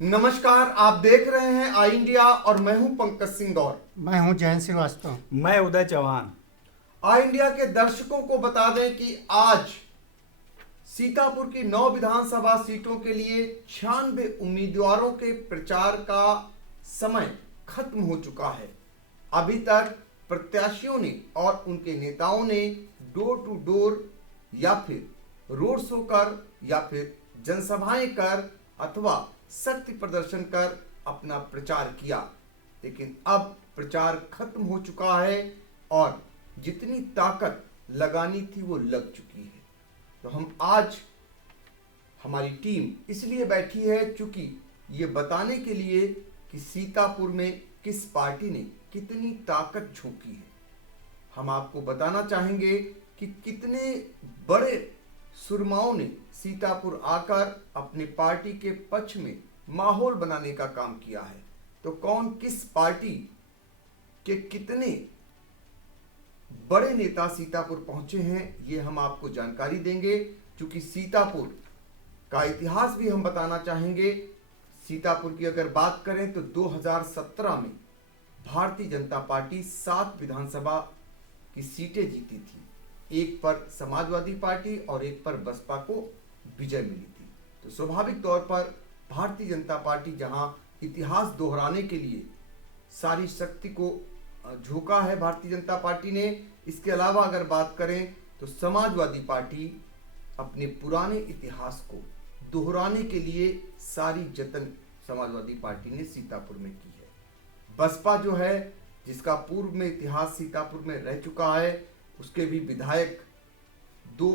नमस्कार, आप देख रहे हैं आई इंडिया और मैं हूं पंकज सिंह गौर। मैं हूं जयंत श्रीवास्तव। मैं उदय चौहान। आई इंडिया के दर्शकों को बता दें कि आज सीतापुर की 9 विधानसभा सीटों के लिए 96 उम्मीदवारों के प्रचार का समय खत्म हो चुका है। अभी तक प्रत्याशियों ने और उनके नेताओं ने डोर टू डोर या फिर रोड शो कर या फिर जनसभाएं कर अथवा शक्ति प्रदर्शन कर अपना प्रचार किया, लेकिन अब प्रचार खत्म हो चुका है और जितनी ताकत लगानी थी वो लग चुकी है। तो हम आज हमारी टीम इसलिए बैठी है क्योंकि ये बताने के लिए कि सीतापुर में किस पार्टी ने कितनी ताकत झोंकी है। हम आपको बताना चाहेंगे कि कितने बड़े सुरमाओं ने सीतापुर आकर अपने पार्टी के पक्ष में माहौल बनाने का काम किया है। तो कौन किस पार्टी के कितने बड़े नेता सीतापुर पहुंचे हैं ये हम आपको जानकारी देंगे। क्योंकि सीतापुर का इतिहास भी हम बताना चाहेंगे। सीतापुर की अगर बात करें तो 2017 में भारतीय जनता पार्टी 7 विधानसभा की सीटें जीती थी। एक पर समाजवादी पार्टी और एक पर बसपा को विजय मिली थी। तो स्वाभाविक तौर पर भारतीय जनता पार्टी जहां इतिहास दोहराने के लिए सारी शक्ति को झोंका है भारतीय जनता पार्टी ने, इसके अलावा अगर बात करें तो समाजवादी पार्टी अपने पुराने इतिहास को दोहराने के लिए सारी जतन समाजवादी पार्टी ने सीतापुर में की है। बसपा जो है, जिसका पूर्व में इतिहास सीतापुर में रह चुका है, उसके भी विधायक 2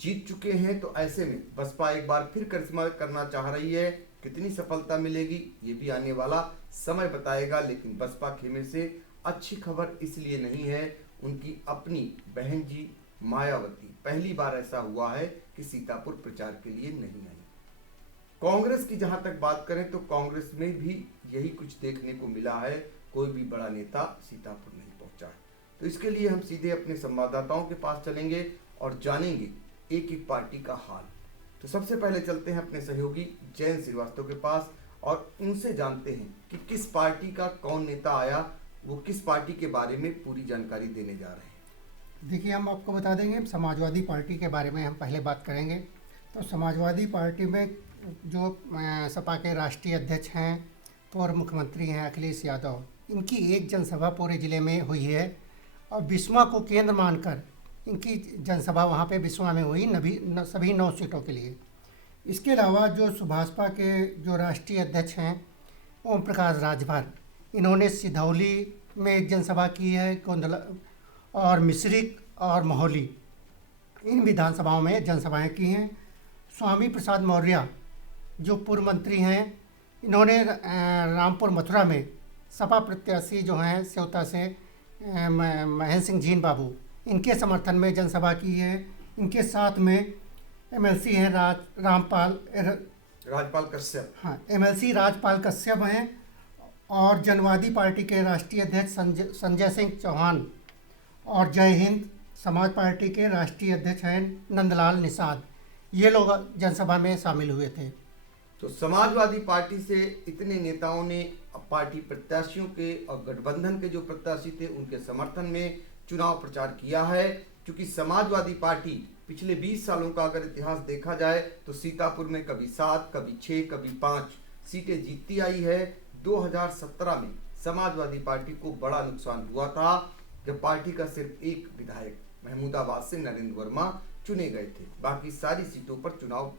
जीत चुके हैं। तो ऐसे में बसपा एक बार फिर करिश्मा करना चाह रही है। कितनी सफलता मिलेगी ये भी आने वाला समय बताएगा। लेकिन बसपा खेमे से अच्छी खबर इसलिए नहीं है, उनकी अपनी बहन जी मायावती पहली बार ऐसा हुआ है कि सीतापुर प्रचार के लिए नहीं आई। कांग्रेस की जहां तक बात करें तो कांग्रेस में भी यही कुछ देखने को मिला है, कोई भी बड़ा नेता सीतापुर नहीं पहुंचा है। तो इसके लिए हम सीधे अपने संवाददाताओं के पास चलेंगे और जानेंगे एक एक पार्टी का हाल। तो सबसे पहले चलते हैं अपने सहयोगी जयंत श्रीवास्तव के पास और उनसे जानते हैं कि किस पार्टी का कौन नेता आया, वो किस पार्टी के बारे में पूरी जानकारी देने जा रहे हैं। देखिए, हम आपको बता देंगे समाजवादी पार्टी के बारे में हम पहले बात करेंगे। तो समाजवादी पार्टी में जो सपा के राष्ट्रीय अध्यक्ष हैं, पूर्व मुख्यमंत्री हैं अखिलेश यादव, इनकी एक जनसभा पूरे ज़िले में हुई है और बिस्वा को केंद्र मानकर इनकी जनसभा वहाँ पे बिस्वा में हुई सभी 9 सीटों के लिए। इसके अलावा जो सुभाषपा के जो राष्ट्रीय अध्यक्ष हैं ओम प्रकाश राजभर, इन्होंने सिधौली में एक जनसभा की है, गोंदला और मिश्रिक और मोहली, इन विधानसभाओं में जनसभाएं की हैं। स्वामी प्रसाद मौर्य जो पूर्व मंत्री हैं, इन्होंने रामपुर मथुरा में सपा प्रत्याशी जो हैं सेवता से महेंद्र सिंह जीन बाबू, इनके समर्थन में जनसभा की है। इनके साथ में एमएलसी हैं राजपाल कश्यप। हाँ, एमएलसी राजपाल कश्यप हैं और जनवादी पार्टी के राष्ट्रीय अध्यक्ष संजय सिंह चौहान और जय हिंद समाज पार्टी के राष्ट्रीय अध्यक्ष हैं नंदलाल निषाद, ये लोग जनसभा में शामिल हुए थे। तो समाजवादी पार्टी से इतने नेताओं ने पार्टी प्रत्याशियों के और गठबंधन के जो प्रत्याशी थे उनके समर्थन में चुनाव प्रचार किया है। क्योंकि समाजवादी पार्टी पिछले 20 सालों का अगर इतिहास देखा जाए तो सीतापुर में कभी 7, कभी 6, कभी 5 सीटें जीतती आई है। 2017 में समाजवादी पार्टी को बड़ा नुकसान हुआ था जब पार्टी का सिर्फ एक विधायक महमूदाबाद से नरेंद्र वर्मा चुने गए थे। बाकी सारी सीटों पर चुनाव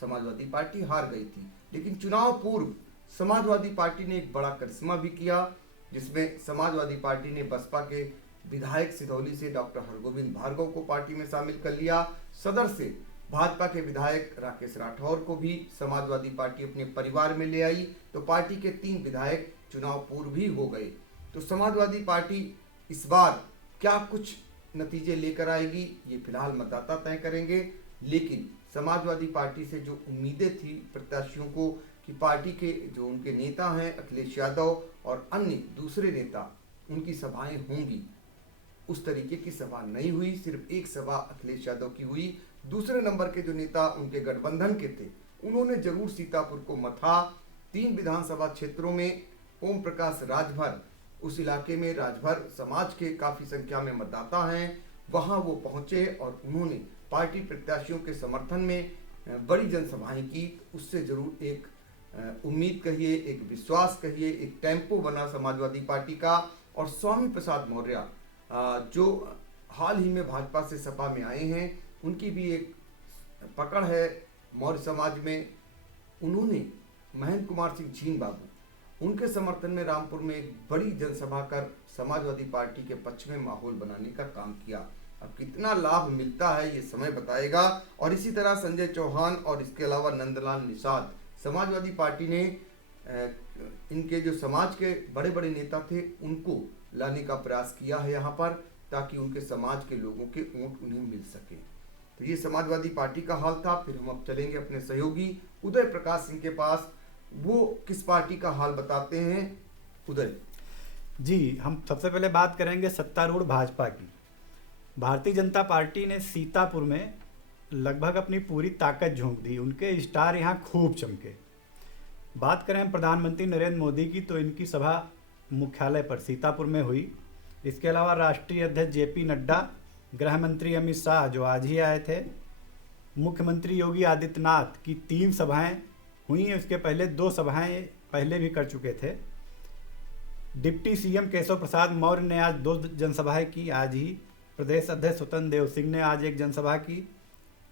समाजवादी पार्टी हार गई थी। लेकिन चुनाव पूर्व समाजवादी पार्टी ने एक बड़ा करिश्मा भी किया, जिसमें समाजवादी पार्टी ने बसपा के विधायक सिधौली से डॉक्टर हरगोविंद भार्गव को पार्टी में शामिल कर लिया। सदर से भाजपा के विधायक राकेश राठौर को भी समाजवादी पार्टी अपने परिवार में ले आई। तो पार्टी के 3 विधायक चुनाव पूर्व भी हो गए। तो समाजवादी पार्टी इस बार क्या कुछ नतीजे लेकर आएगी ये फिलहाल मतदाता तय करेंगे। लेकिन समाजवादी पार्टी से जो उम्मीदें थी प्रत्याशियों को कि पार्टी के जो उनके नेता हैं अखिलेश यादव और अन्य दूसरे नेता उनकी सभाएं होंगी, उस तरीके की सभा नहीं हुई। सिर्फ एक सभा अखिलेश यादव की हुई। दूसरे नंबर के जो नेता उनके गठबंधन के थे उन्होंने जरूर सीतापुर को मथा, 3 विधानसभा क्षेत्रों में ओम प्रकाश राजभर, उस इलाके में राजभर समाज के काफ़ी संख्या में मतदाता हैं, वहाँ वो पहुँचे और उन्होंने पार्टी प्रत्याशियों के समर्थन में बड़ी जनसभाएं की। उससे जरूर एक उम्मीद कहिए, एक विश्वास कहिए, एक टेम्पो बना समाजवादी पार्टी का। और स्वामी प्रसाद मौर्य जो हाल ही में भाजपा से सपा में आए हैं, उनकी भी एक पकड़ है मौर्य समाज में। उन्होंने महेंद्र कुमार सिंह झीन बाबू, उनके समर्थन में रामपुर में एक बड़ी जनसभा कर समाजवादी पार्टी के पक्ष में माहौल बनाने का काम किया। अब कितना लाभ मिलता है ये समय बताएगा। और इसी तरह संजय चौहान और इसके अलावा नंदलाल निषाद, समाजवादी पार्टी ने इनके जो समाज के बड़े बड़े नेता थे उनको लाने का प्रयास किया है यहाँ पर, ताकि उनके समाज के लोगों के वोट उन्हें मिल सके। तो ये समाजवादी पार्टी का हाल था। फिर हम अब चलेंगे अपने सहयोगी उदय प्रकाश सिंह के पास, वो किस पार्टी का हाल बताते हैं। उदय जी, हम सबसे पहले बात करेंगे सत्तारूढ़ भाजपा की। भारतीय जनता पार्टी ने सीतापुर में लगभग अपनी पूरी ताकत झोंक दी, उनके स्टार यहाँ खूब चमके। बात करें हम प्रधानमंत्री नरेंद्र मोदी की, तो इनकी सभा मुख्यालय पर सीतापुर में हुई। इसके अलावा राष्ट्रीय अध्यक्ष जेपी नड्डा, गृह मंत्री अमित शाह जो आज ही आए थे, मुख्यमंत्री योगी आदित्यनाथ की 3 सभाएं हुई। उसके पहले 2 सभाएं पहले भी कर चुके थे। डिप्टी सीएम केशव प्रसाद मौर्य ने आज 2 जनसभाएं की आज ही। प्रदेश अध्यक्ष स्वतंत्र देव सिंह ने आज 1 जनसभा की।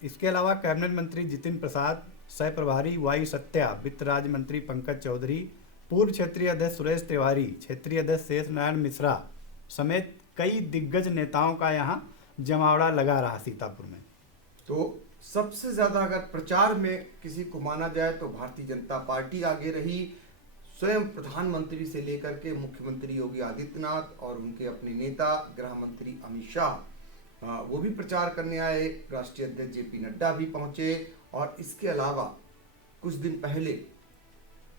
इसके अलावा कैबिनेट मंत्री जितिन प्रसाद, सह प्रभारी वाई सत्या, वित्त राज्य मंत्री पंकज चौधरी, पूर्व क्षेत्रीय अध्यक्ष सुरेश तिवारी, क्षेत्रीय अध्यक्ष शेष नारायण मिश्रा समेत कई दिग्गज नेताओं का यहाँ जमावड़ा लगा रहा सीतापुर में। तो सबसे ज्यादा अगर प्रचार में किसी को माना जाए तो भारतीय जनता पार्टी आगे रही। स्वयं प्रधानमंत्री से लेकर के मुख्यमंत्री योगी आदित्यनाथ और उनके अपने नेता गृह मंत्री अमित शाह वो भी प्रचार करने आए। राष्ट्रीय अध्यक्ष जेपी नड्डा भी पहुंचे। और इसके अलावा कुछ दिन पहले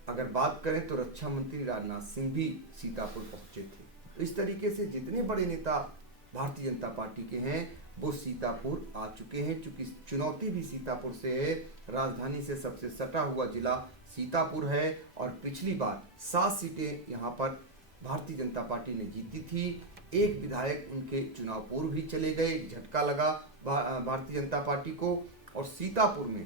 अगर बात करें तो रक्षा मंत्री राजनाथ सिंह भी सीतापुर पहुंचे थे। तो इस तरीके से जितने बड़े नेता भारतीय जनता पार्टी के हैं वो सीतापुर आ चुके हैं। चूंकि चुनौती भी सीतापुर से है, राजधानी से सबसे सटा हुआ जिला सीतापुर है और पिछली बार 7 सीटें यहाँ पर भारतीय जनता पार्टी ने जीती थी। एक विधायक उनके चुनाव पूर्व भी चले गए, झटका लगा भारतीय जनता पार्टी को। और सीतापुर में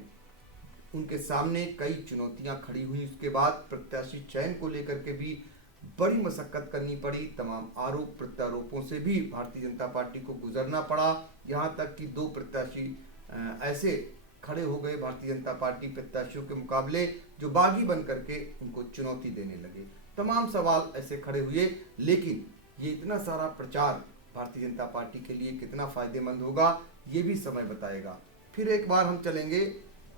उनके सामने कई चुनौतियां खड़ी हुई। उसके बाद प्रत्याशी चयन को लेकर के भी बड़ी मशक्कत करनी पड़ी। तमाम आरोप प्रत्यारोपों से भी भारतीय जनता पार्टी को गुजरना पड़ा। यहाँ तक कि 2 प्रत्याशी ऐसे खड़े हो गए भारतीय जनता पार्टी प्रत्याशियों के मुकाबले जो बागी बन करके उनको चुनौती देने लगे। तमाम सवाल ऐसे खड़े हुए, लेकिन ये इतना सारा प्रचार भारतीय जनता पार्टी के लिए कितना फायदेमंद होगा ये भी समय बताएगा। फिर एक बार हम चलेंगे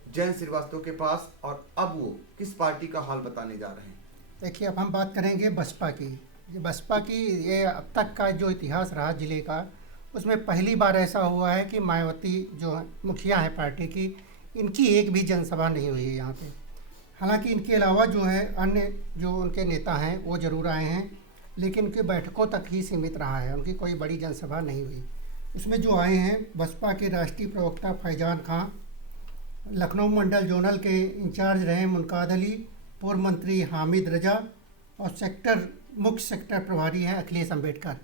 जयंत श्रीवास्तव के पास, और अब वो किस पार्टी का हाल बताने जा रहे हैं। देखिए, अब हम बात करेंगे बसपा की। बसपा की ये अब तक का जो इतिहास रहा जिले का, उसमें पहली बार ऐसा हुआ है कि मायावती जो मुखिया है पार्टी की, इनकी एक भी जनसभा नहीं हुई है यहाँ पे। हालांकि इनके अलावा जो है अन्य जो उनके नेता हैं वो जरूर आए हैं, लेकिन उनकी बैठकों तक ही सीमित रहा है, उनकी कोई बड़ी जनसभा नहीं हुई। उसमें जो आए हैं बसपा के राष्ट्रीय प्रवक्ता फैजान खां, लखनऊ मंडल जोनल के इंचार्ज रहे मुनकाद अली, पूर्व मंत्री हामिद रजा और मुख्य सेक्टर प्रभारी हैं अखिलेश अम्बेडकर।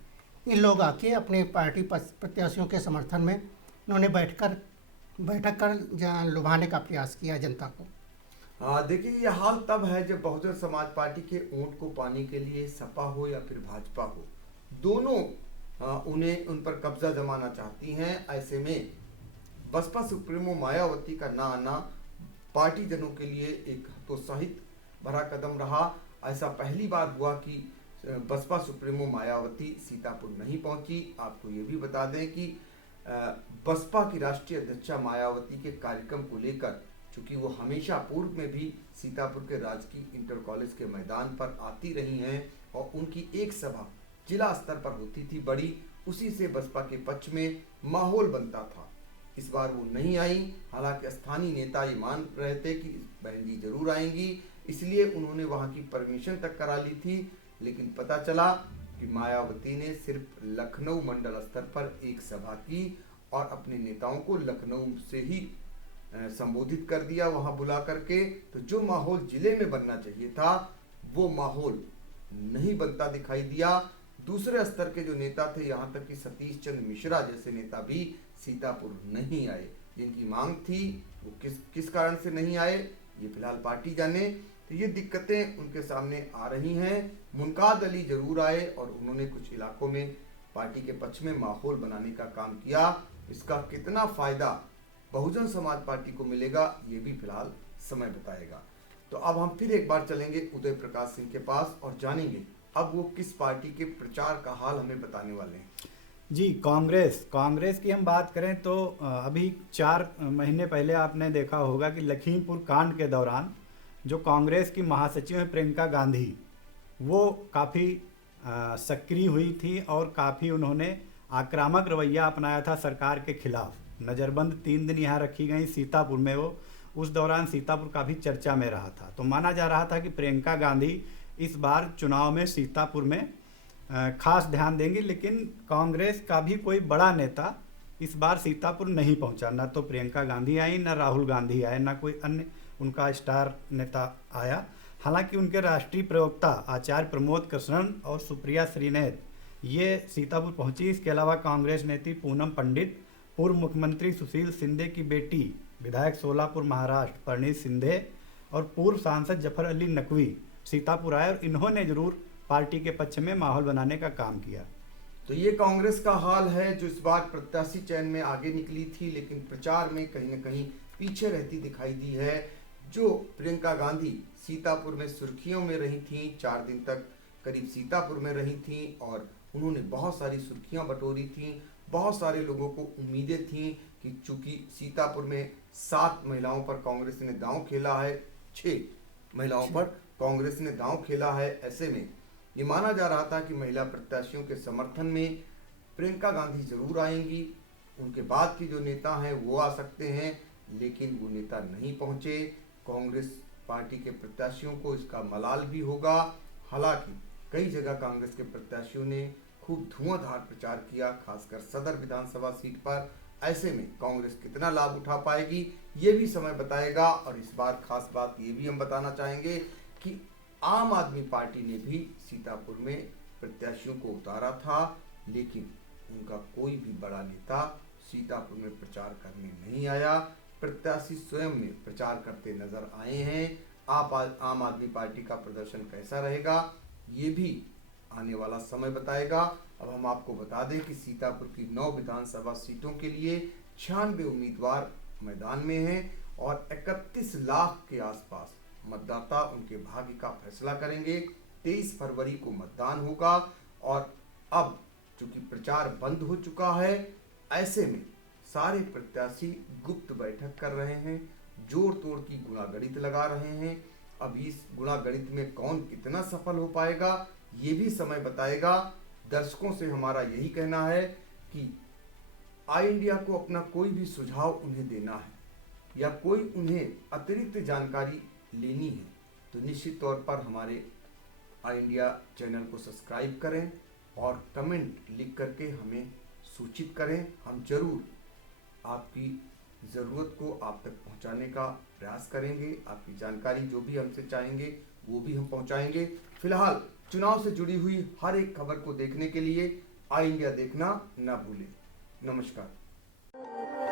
इन लोग आके अपने पार्टी प्रत्याशियों के समर्थन में उन्होंने बैठक कर लुभाने का प्रयास किया जनता को। देखिए, ये हाल तब है जब बहुजन समाज पार्टी के वोट को पाने के लिए सपा हो या फिर भाजपा हो, दोनों उन्हें उन पर कब्जा जमाना चाहती हैं। ऐसे में बसपा सुप्रीमो मायावती का ना आना पार्टी जनों के लिए एक हतोत्साहित भरा कदम रहा। ऐसा पहली बार हुआ कि बसपा सुप्रीमो मायावती सीतापुर नहीं पहुंची। आपको ये भी बता दें कि बसपा की राष्ट्रीय अध्यक्षा मायावती के कार्यक्रम को लेकर, चूंकि वो हमेशा पूर्व में भी सीतापुर के राजकीय इंटर कॉलेज के मैदान पर आती रही हैं और उनकी एक सभा जिला स्तर पर होती थी बड़ी, उसी से बसपा के पक्ष में माहौल बनता था। इस बार वो नहीं आई। हालांकि स्थानीय नेता ये मान रहे थे कि बहन जी जरूर आएंगी, इसलिए उन्होंने वहां की परमिशन तक करा ली थी। लेकिन पता चला कि मायावती ने सिर्फ लखनऊ मंडल स्तर पर एक सभा की और अपने नेताओं को लखनऊ से ही संबोधित कर दिया वहां बुला करके। तो जो माहौल जिले में बनना चाहिए था वो माहौल नहीं बनता दिखाई दिया। दूसरे स्तर के जो नेता थे, यहाँ तक कि सतीश चंद्र मिश्रा जैसे नेता भी सीतापुर नहीं आए। जिनकी मांग थी वो किस कारण से नहीं आए ये फिलहाल पार्टी जाने। तो ये दिक्कतें उनके सामने आ रही हैं। मुनकाद अली जरूर आए और उन्होंने कुछ इलाकों में पार्टी के पक्ष में माहौल बनाने का काम किया। इसका कितना फायदा बहुजन समाज पार्टी को मिलेगा ये भी फिलहाल समय बताएगा। तो अब हम फिर एक बार चलेंगे उदय प्रकाश सिंह के पास और जानेंगे अब वो किस पार्टी के प्रचार का हाल हमें बताने वाले हैं। जी, कांग्रेस की हम बात करें तो अभी 4 महीने पहले आपने देखा होगा कि लखीमपुर कांड के दौरान जो कांग्रेस की महासचिव हैं प्रियंका गांधी, वो काफ़ी सक्रिय हुई थी और काफ़ी उन्होंने आक्रामक रवैया अपनाया था सरकार के खिलाफ। नज़रबंद 3 दिन यहाँ रखी गई सीतापुर में, वो उस दौरान सीतापुर काफ़ी चर्चा में रहा था। तो माना जा रहा था कि प्रियंका गांधी इस बार चुनाव में सीतापुर में खास ध्यान देंगे, लेकिन कांग्रेस का भी कोई बड़ा नेता इस बार सीतापुर नहीं पहुंचा। ना तो प्रियंका गांधी आई, ना राहुल गांधी आए, ना कोई अन्य उनका स्टार नेता आया। हालांकि उनके राष्ट्रीय प्रवक्ता आचार्य प्रमोद कृष्णन और सुप्रिया श्रीनेत ये सीतापुर पहुंची। इसके अलावा कांग्रेस नेत्री पूनम पंडित, पूर्व मुख्यमंत्री सुशील शिंदे की बेटी विधायक सोलापुर महाराष्ट्र परनीत शिंदे और पूर्व सांसद जफर अली नकवी सीतापुर आए और इन्होंने जरूर पार्टी के पक्ष में माहौल बनाने का काम किया। तो ये कांग्रेस का हाल है जो इस बार प्रत्याशी चयन में आगे निकली थी लेकिन प्रचार में कहीं न कहीं पीछे रहती दिखाई दी है। जो प्रियंका गांधी सीतापुर में सुर्खियों में रही थी, 4 दिन तक करीब सीतापुर में रही थी और उन्होंने बहुत सारी सुर्खियां बटोरी थी। बहुत सारे लोगों को उम्मीदें थी कि चूंकि सीतापुर में 7 महिलाओं पर कांग्रेस ने दांव खेला है, 6 महिलाओं पर कांग्रेस ने दांव खेला है, ऐसे में ये माना जा रहा था कि महिला प्रत्याशियों के समर्थन में प्रियंका गांधी जरूर आएंगी। उनके बाद के जो नेता हैं वो आ सकते हैं, लेकिन वो नेता नहीं पहुंचे। कांग्रेस पार्टी के प्रत्याशियों को इसका मलाल भी होगा। हालांकि कई जगह कांग्रेस के प्रत्याशियों ने खूब धुआंधार प्रचार किया, खासकर सदर विधानसभा सीट पर। ऐसे में कांग्रेस कितना लाभ उठा पाएगी ये भी समय बताएगा। और इस बार खास बात ये भी हम बताना चाहेंगे कि आम आदमी पार्टी ने भी सीतापुर में प्रत्याशियों को उतारा था, लेकिन उनका कोई भी बड़ा नेता सीतापुर में प्रचार करने नहीं आया। प्रत्याशी स्वयं में प्रचार करते नजर आए हैं। आम आदमी पार्टी का प्रदर्शन कैसा रहेगा ये भी आने वाला समय बताएगा। अब हम आपको बता दें कि सीतापुर की 9 विधानसभा सीटों के लिए 96 उम्मीदवार मैदान में हैं और 31 लाख के आसपास मतदाता उनके भाग्य का फैसला करेंगे। 23 फरवरी को मतदान होगा और अब चूंकि प्रचार बंद हो चुका है, ऐसे में सारे प्रत्याशी गुप्त बैठक कर रहे हैं, जोड़ तोड़ की गुणागणित लगा रहे हैं। अब इस गुणागणित में कौन कितना सफल हो पाएगा ये भी समय बताएगा। दर्शकों से हमारा यही कहना है कि आई इंडिया को अपना कोई भी सुझाव उन्हें देना है या कोई उन्हें अतिरिक्त जानकारी लेनी है तो निश्चित तौर पर हमारे आई इंडिया चैनल को सब्सक्राइब करें और कमेंट लिख करके हमें सूचित करें। हम जरूर आपकी ज़रूरत को आप तक पहुंचाने का प्रयास करेंगे। आपकी जानकारी जो भी हमसे चाहेंगे वो भी हम पहुंचाएंगे। फिलहाल चुनाव से जुड़ी हुई हर एक खबर को देखने के लिए आई इंडिया देखना ना भूलें। नमस्कार।